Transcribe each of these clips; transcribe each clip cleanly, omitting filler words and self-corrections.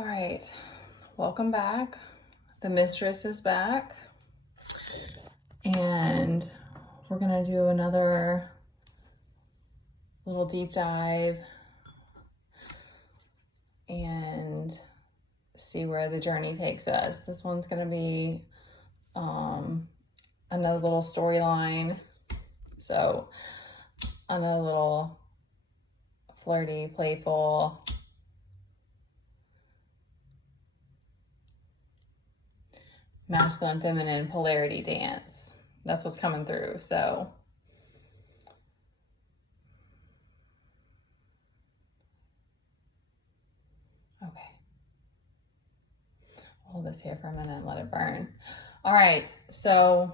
All right, welcome back. The mistress is back, and we're gonna do another little deep dive and see where the journey takes us. This one's gonna be another little storyline, so another little flirty, playful, masculine, feminine polarity dance. That's what's coming through. So okay, hold this here for a minute and let it burn. All right, so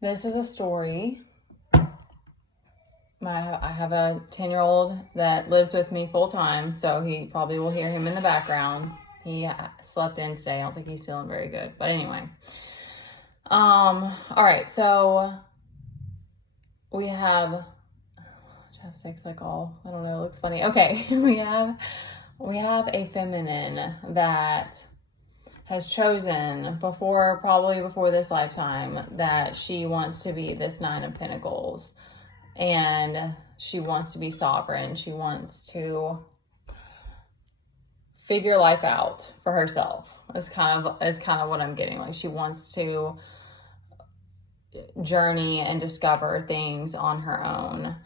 this is a story. I have a 10-year-old that lives with me full time, so he probably will hear him in the background. He slept in today. I don't think he's feeling very good. But anyway. All right. So we have chapsticks like all, I don't know, it looks funny. Okay. We have a feminine that has chosen probably before this lifetime, that she wants to be this 9 of Pentacles, and she wants to be sovereign. She wants to figure life out for herself. Is kind of what I'm getting. Like, she wants to journey and discover things on her own.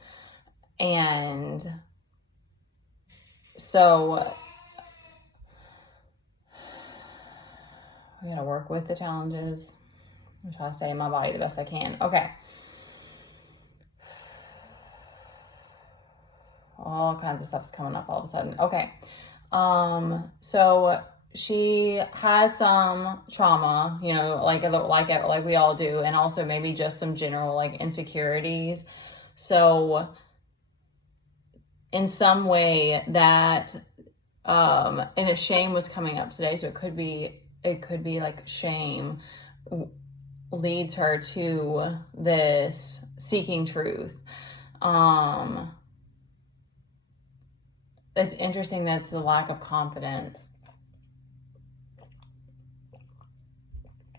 And so we gotta work with the challenges. I'm trying to stay in my body the best I can. Okay. All kinds of stuff's coming up all of a sudden. Okay. So she has some trauma, you know, like we all do, and also maybe just some general like insecurities. So in some way that, and a shame was coming up today. So it could be like shame leads her to this seeking truth. It's interesting that's the lack of confidence.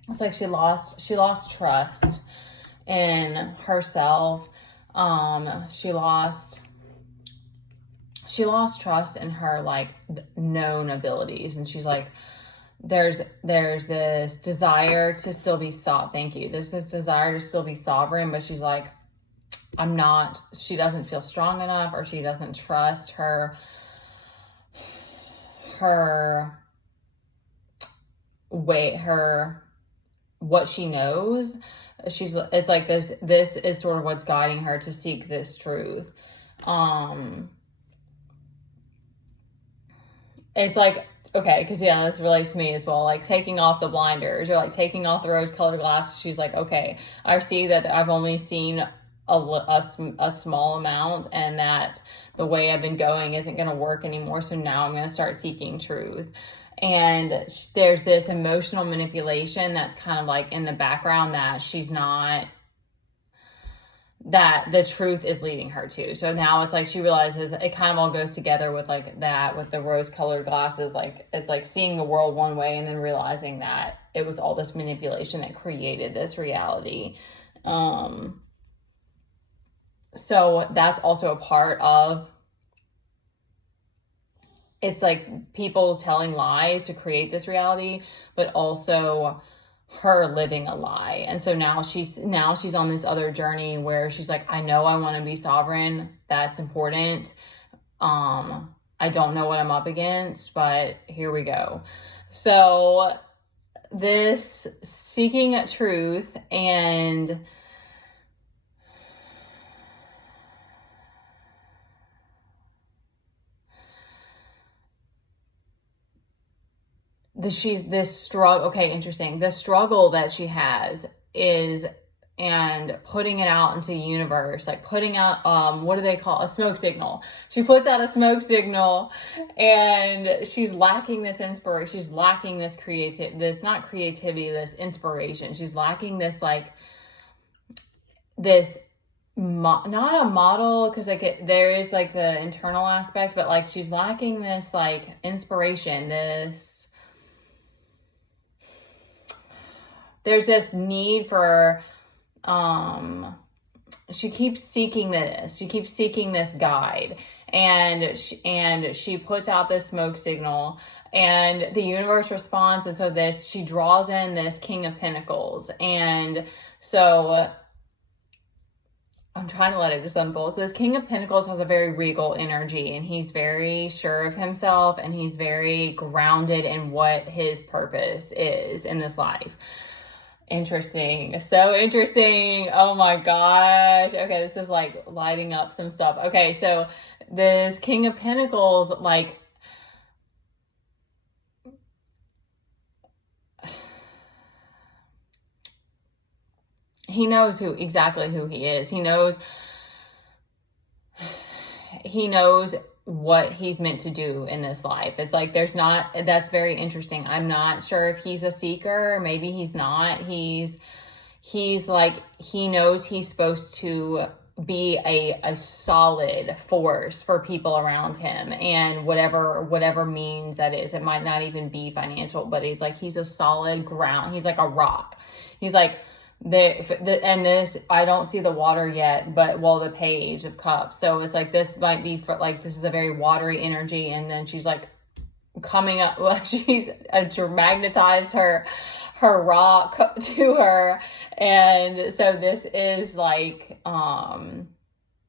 It's like she lost trust in herself. She lost trust in her like known abilities, and she's like, there's this desire to still be there's this desire to still be sovereign, but she's like, she doesn't feel strong enough, or she doesn't trust her what she knows. It's like this is sort of what's guiding her to seek this truth. It's like, okay, because yeah, this relates to me as well, like taking off the blinders, or like taking off the rose-colored glasses. She's like, okay, I see that I've only seen a small amount, and that the way I've been going isn't going to work anymore. So now I'm going to start seeking truth. And there's this emotional manipulation that's kind of like in the background that the truth is leading her to. So now it's like she realizes it kind of all goes together with like that, with the rose-colored glasses. Like, it's like seeing the world one way and then realizing that it was all this manipulation that created this reality. So that's also a part of, it's like people telling lies to create this reality, but also her living a lie. And so now she's on this other journey where she's like, I know I want to be sovereign. That's important. I don't know what I'm up against, but here we go. So this seeking truth and this struggle. Okay, interesting. The struggle that she has is, and putting it out into the universe, like putting out, what do they call a smoke signal? She puts out a smoke signal, and she's lacking this inspiration. She's lacking this not creativity, this inspiration. She's lacking this, like, this not a model, because like there is like the internal aspect, but like she's lacking this like inspiration, there's this need for, she keeps seeking this guide, and she puts out this smoke signal, and the universe responds, and so she draws in this King of Pentacles, and so I'm trying to let it just unfold. So this King of Pentacles has a very regal energy, and he's very sure of himself, and he's very grounded in what his purpose is in this life. Interesting. So interesting. Oh my gosh. Okay, this is like lighting up some stuff. Okay, so this King of Pentacles, like, he knows exactly who he is. He knows what he's meant to do in this life. It's like that's very interesting. I'm not sure if he's a seeker, maybe he's not. He's like, he knows he's supposed to be a solid force for people around him, and whatever means that is. It might not even be financial, but he's a solid ground. He's like a rock. He's like, and this, I don't see the water yet, but the Page of Cups. So it's like, this might be for like, this is a very watery energy. And then she's like coming up, she's magnetized her rock to her. And so this is like,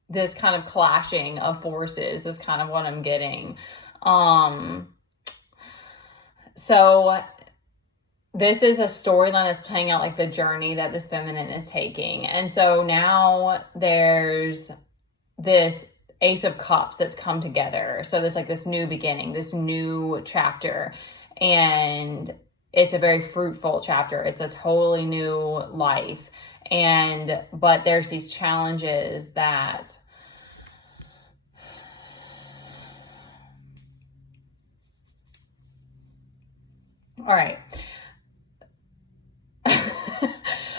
this kind of clashing of forces is kind of what I'm getting. So this is a storyline that's playing out like the journey that this feminine is taking. And so now there's this Ace of Cups that's come together. So there's like this new beginning, this new chapter. And it's a very fruitful chapter. It's a totally new life. But there's these challenges that all right.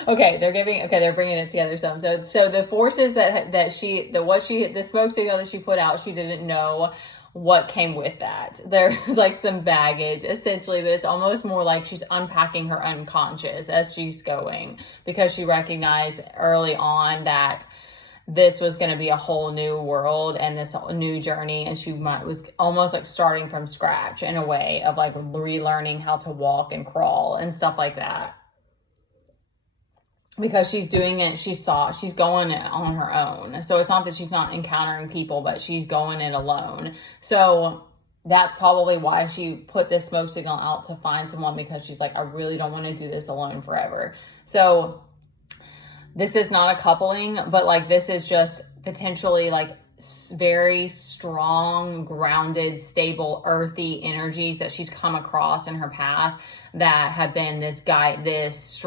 Okay, they're bringing it together some. So the forces the smoke signal that she put out, she didn't know what came with that. There's like some baggage essentially, but it's almost more like she's unpacking her unconscious as she's going, because she recognized early on that this was going to be a whole new world and this new journey, and she was almost like starting from scratch in a way of like relearning how to walk and crawl and stuff like that. Because she's doing it, she's going on her own. So it's not that she's not encountering people, but she's going it alone. So that's probably why she put this smoke signal out to find someone, because she's like, I really don't want to do this alone forever. So this is not a coupling, but like, this is just potentially like very strong, grounded, stable, earthy energies that she's come across in her path that have been this guide, this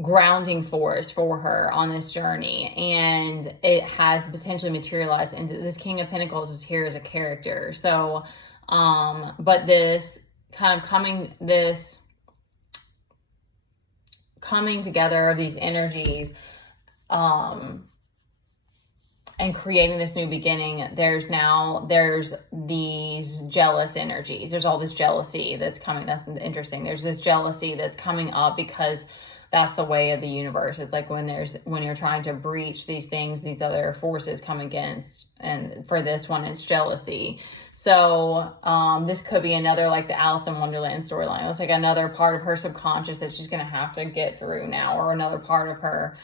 grounding force for her on this journey. And it has potentially materialized into this King of Pentacles is here as a character. So, but this kind of coming together of these energies, and creating this new beginning, there's these jealous energies. There's all this jealousy that's coming. That's interesting. There's this jealousy that's coming up because that's the way of the universe. It's like when you're trying to breach these things, these other forces come against, and for this one, it's jealousy. So this could be another, like the Alice in Wonderland storyline. It's like another part of her subconscious that she's going to have to get through now, or another part of her,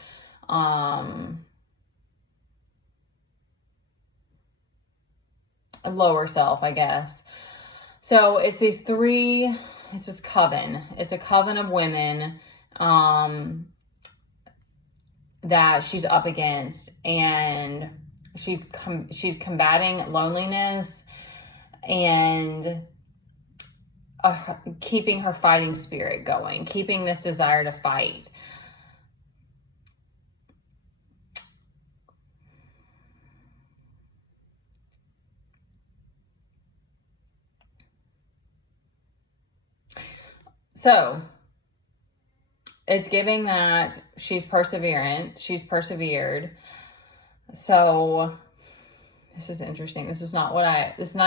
lower self, I guess. So it's this coven. It's a coven of women that she's up against, and she's combating loneliness and keeping her fighting spirit going, keeping this desire to fight. So it's giving that she's perseverant. She's persevered. So this is interesting. This is not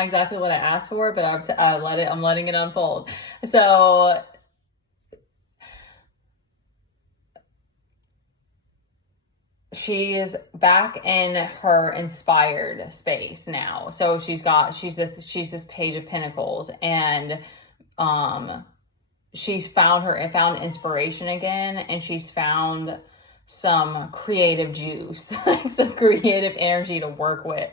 exactly what I asked for, but I'm letting it unfold. So she's back in her inspired space now. So she's this Page of Pentacles, and she's found inspiration again, and she's found some creative juice, some creative energy to work with.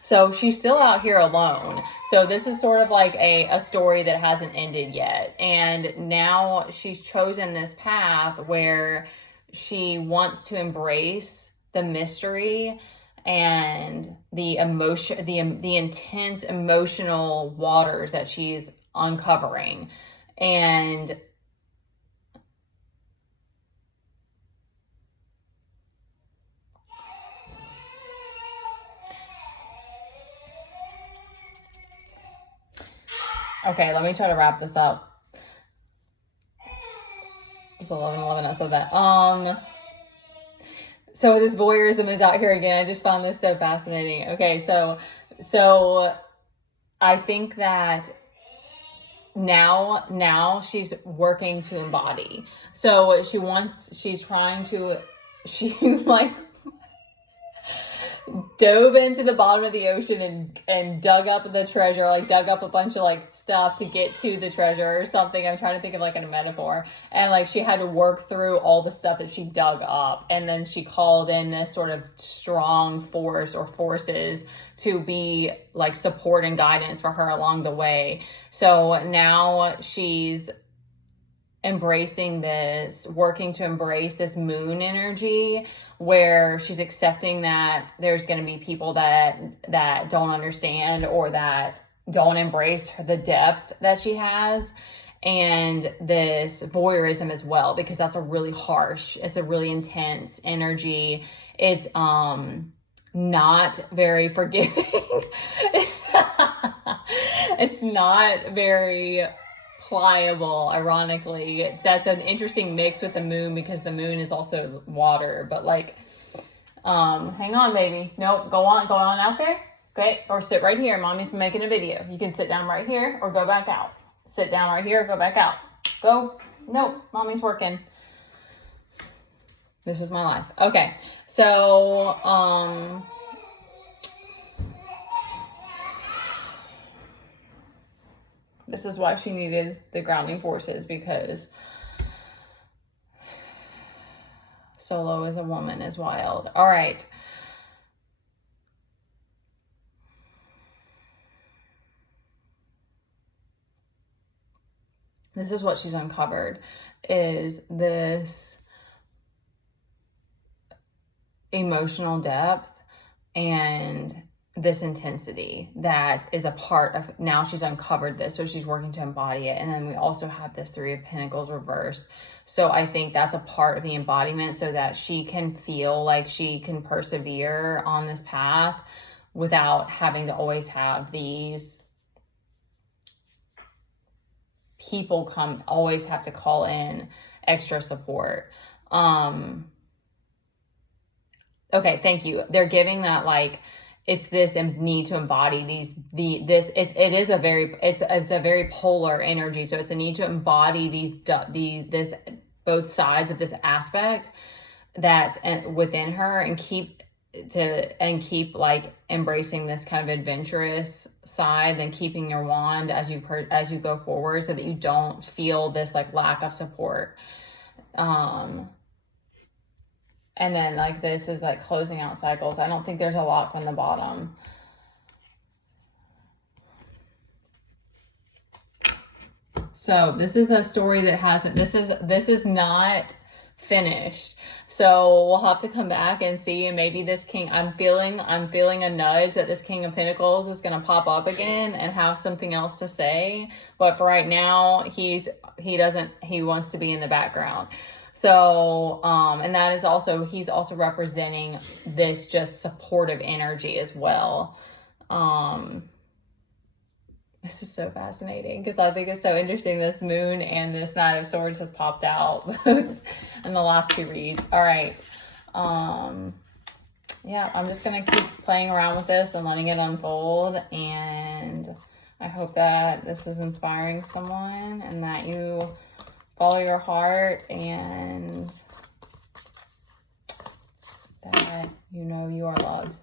So she's still out here alone. So this is sort of like a story that hasn't ended yet. And now she's chosen this path where she wants to embrace the mystery and the emotion, the intense emotional waters that she's uncovering. And okay, let me try to wrap this up. It's 11:11. I said that. So this voyeurism is out here again. I just found this so fascinating. Okay, so I think that now she's working to embody. So she's trying to, she like dove into the bottom of the ocean and dug up the treasure, like dug up a bunch of like stuff to get to the treasure or something. I'm trying to think of like a metaphor. And like she had to work through all the stuff that she dug up. And then she called in this sort of strong force or forces to be like support and guidance for her along the way. So now she's working to embrace this moon energy, where she's accepting that there's going to be people that don't understand or that don't embrace the depth that she has, and this voyeurism as well, because that's it's a really intense energy. It's not very forgiving. It's not very pliable, ironically. That's an interesting mix with the moon, because the moon is also water. But like, hang on, baby. Nope, go on out there. Okay, or sit right here. Mommy's making a video. You can sit down right here or go back out. Sit down right here, go back out. Go. Nope, mommy's working. This is my life. Okay, so this is why she needed the grounding forces, because solo as a woman is wild. All right. This is what she's uncovered, is this emotional depth and this intensity that is a part of, now she's uncovered this, so she's working to embody it. And then we also have this Three of Pentacles reversed. So I think that's a part of the embodiment, so that she can feel like she can persevere on this path without having to always have these people always have to call in extra support. Okay, thank you. They're giving that, like, it's this need to embody it's a very polar energy. So it's a need to embody both sides of this aspect that's within her, and keep like embracing this kind of adventurous side, and keeping your wand as you go forward, so that you don't feel this like lack of support. And then like this is like closing out cycles. I don't think there's a lot from the bottom. So this is a story that hasn't, this is not finished. So we'll have to come back and see, and maybe this king, I'm feeling a nudge that this King of Pentacles is going to pop up again and have something else to say. But for right now, he wants to be in the background. So, and that is also, he's also representing this just supportive energy as well. This is so fascinating because I think it's so interesting. This moon and this Knight of Swords has popped out in the last two reads. All right. Yeah, I'm just going to keep playing around with this and letting it unfold. And I hope that this is inspiring someone and that you follow your heart and that you know you are loved.